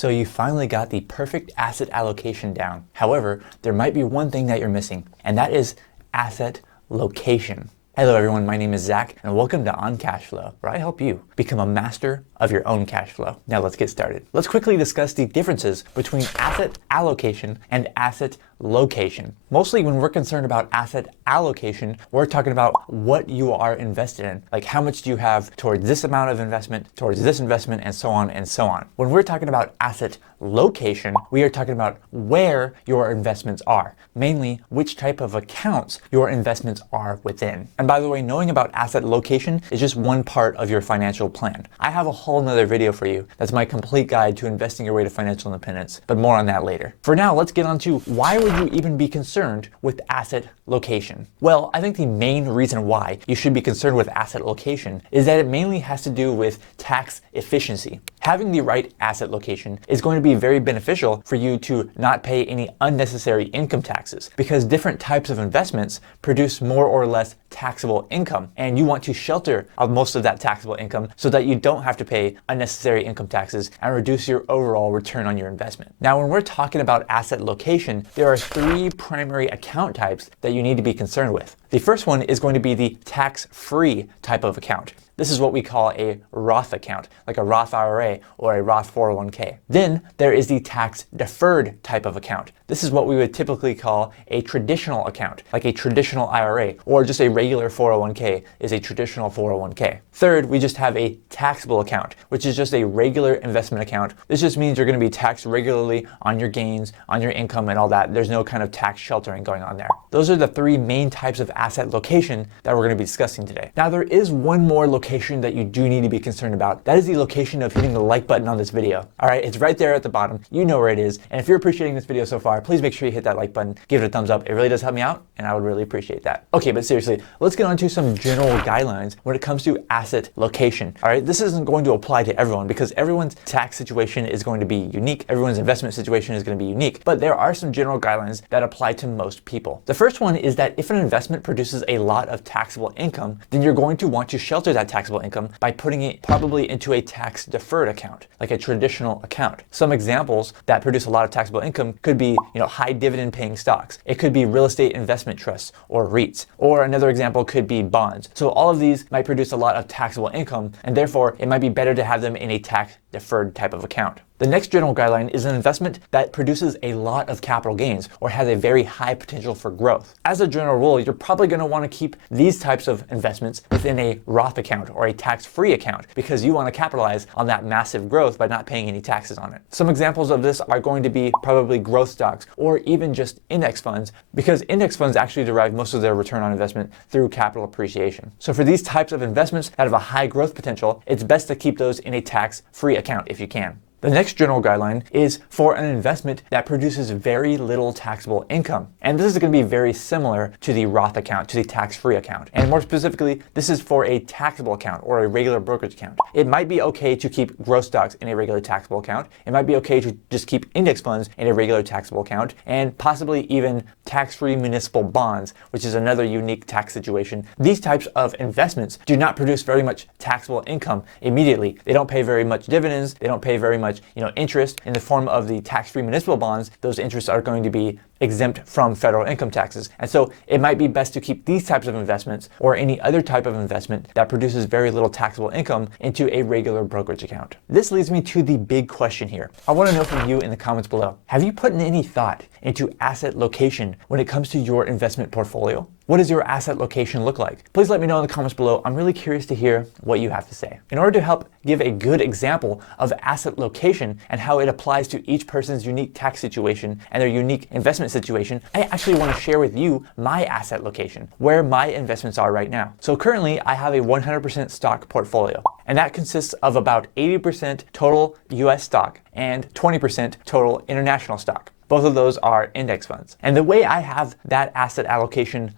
So you finally got the perfect asset allocation down. However, there might be one thing that you're missing, and that is asset location. Hello everyone, my name is Zach, and welcome to On Cash Flow, where I help you become a master of your own cash flow. Now let's get started. Let's quickly discuss the differences between asset allocation and asset location. Mostly when we're concerned about asset allocation, we're talking about what you are invested in. Like how much do you have towards this amount of investment, towards this investment, and so on and so on. When we're talking about asset location, we are talking about where your investments are, mainly which type of accounts your investments are within. And by the way, knowing about asset location is just one part of your financial plan. I have a whole nother video for you. That's my complete guide to investing your way to financial independence, but more on that later. For now, let's get on to why would you even be concerned with asset location? Well, I think the main reason why you should be concerned with asset location is that it mainly has to do with tax efficiency. Having the right asset location is going to be very beneficial for you to not pay any unnecessary income taxes, because different types of investments produce more or less taxable income, and you want to shelter most of that taxable income so that you don't have to pay unnecessary income taxes and reduce your overall return on your investment. Now, when we're talking about asset location, there are three primary account types that you need to be concerned with. The first one is going to be the tax-free type of account. This is what we call a Roth account, like a Roth IRA or a Roth 401k. Then there is the tax-deferred type of account. This is what we would typically call a traditional account, like a traditional IRA, or just a regular 401k is a traditional 401k. Third, we just have a taxable account, which is just a regular investment account. This just means you're going to be taxed regularly on your gains, on your income and all that. There's no kind of tax sheltering going on there. Those are the three main types of asset location that we're going to be discussing today. Now, there is one more location that you do need to be concerned about. That is the location of hitting the like button on this video. All right, it's right there at the bottom. You know where it is. And if you're appreciating this video so far, please make sure you hit that like button, give it a thumbs up. It really does help me out, and I would really appreciate that. Okay, but seriously, let's get on to some general guidelines when it comes to asset location. All right, this isn't going to apply to everyone because everyone's tax situation is going to be unique. Everyone's investment situation is going to be unique, but there are some general guidelines that apply to most people. The first one is that if an investment produces a lot of taxable income, then you're going to want to shelter that taxable income by putting it probably into a tax deferred account, like a traditional account. Some examples that produce a lot of taxable income could be, high dividend paying stocks. It could be real estate investment trusts or REITs, or another example could be bonds. So all of these might produce a lot of taxable income, and therefore it might be better to have them in a tax deferred type of account. The next general guideline is an investment that produces a lot of capital gains or has a very high potential for growth. As a general rule, you're probably going to want to keep these types of investments within a Roth account or a tax-free account because you want to capitalize on that massive growth by not paying any taxes on it. Some examples of this are going to be probably growth stocks or even just index funds, because index funds actually derive most of their return on investment through capital appreciation. So for these types of investments that have a high growth potential, it's best to keep those in a tax-free account if you can. The next general guideline is for an investment that produces very little taxable income. And this is going to be very similar to the Roth account, to the tax-free account. And more specifically, this is for a taxable account or a regular brokerage account. It might be okay to keep growth stocks in a regular taxable account. It might be okay to just keep index funds in a regular taxable account, and possibly even tax-free municipal bonds, which is another unique tax situation. These types of investments do not produce very much taxable income immediately. They don't pay very much dividends. They don't pay very much interest in the form of the tax-free municipal bonds. Those interests are going to be exempt from federal income taxes. And so it might be best to keep these types of investments or any other type of investment that produces very little taxable income into a regular brokerage account. This leads me to the big question here. I want to know from you in the comments below. Have you put in any thought into asset location when it comes to your investment portfolio? What does your asset location look like? Please let me know in the comments below. I'm really curious to hear what you have to say. In order to help give a good example of asset location and how it applies to each person's unique tax situation and their unique investment situation, I actually want to share with you my asset location, where my investments are right now. So currently I have a 100% stock portfolio, and that consists of about 80% total US stock and 20% total international stock. Both of those are index funds. And the way I have that asset allocation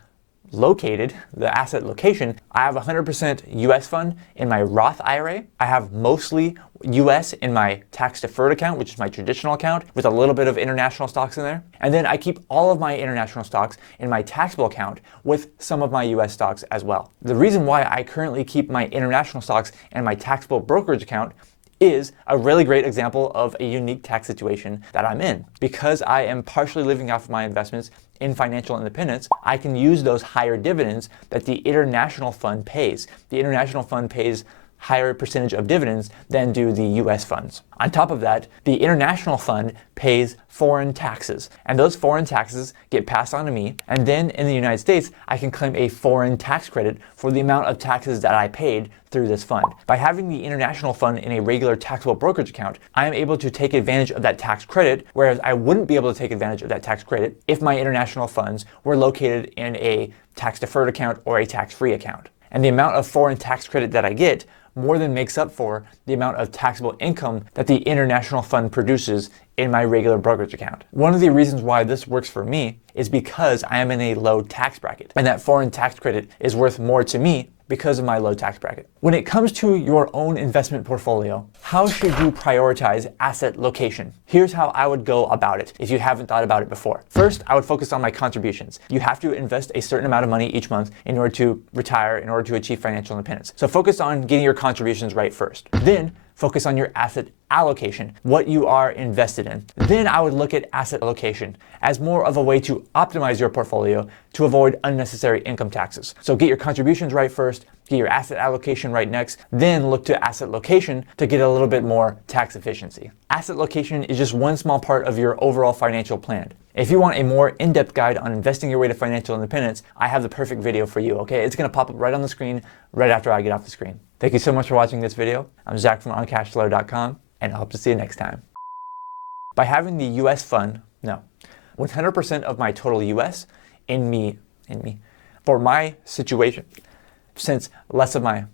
located, the asset location, I have 100% US fund in my Roth IRA. I have mostly US in my tax deferred account, which is my traditional account, with a little bit of international stocks in there. And then I keep all of my international stocks in my taxable account with some of my US stocks as well. The reason why I currently keep my international stocks in my taxable brokerage account is a really great example of a unique tax situation that I'm in. Because I am partially living off my investments in financial independence, I can use those higher dividends that the international fund pays. The international fund pays higher percentage of dividends than do the US funds. On top of that, the international fund pays foreign taxes, and those foreign taxes get passed on to me, and then in the United States, I can claim a foreign tax credit for the amount of taxes that I paid through this fund. By having the international fund in a regular taxable brokerage account, I am able to take advantage of that tax credit, whereas I wouldn't be able to take advantage of that tax credit if my international funds were located in a tax-deferred account or a tax-free account. And the amount of foreign tax credit that I get more than makes up for the amount of taxable income that the international fund produces in my regular brokerage account. One of the reasons why this works for me is because I am in a low tax bracket, and that foreign tax credit is worth more to me because of my low tax bracket. When it comes to your own investment portfolio, how should you prioritize asset location? Here's how I would go about it if you haven't thought about it before. First, I would focus on my contributions. You have to invest a certain amount of money each month in order to retire, in order to achieve financial independence. So focus on getting your contributions right first. Then focus on your asset allocation, what you are invested in. Then I would look at asset allocation as more of a way to optimize your portfolio to avoid unnecessary income taxes. So get your contributions right first, get your asset allocation right next, then look to asset location to get a little bit more tax efficiency. Asset location is just one small part of your overall financial plan. If you want a more in-depth guide on investing your way to financial independence, I have the perfect video for you, okay? It's gonna pop up right on the screen, right after I get off the screen. Thank you so much for watching this video. I'm Zach from OnCashflow.com, and I hope to see you next time. By having the US fund, 100% of my total US in me, for my situation, since less of my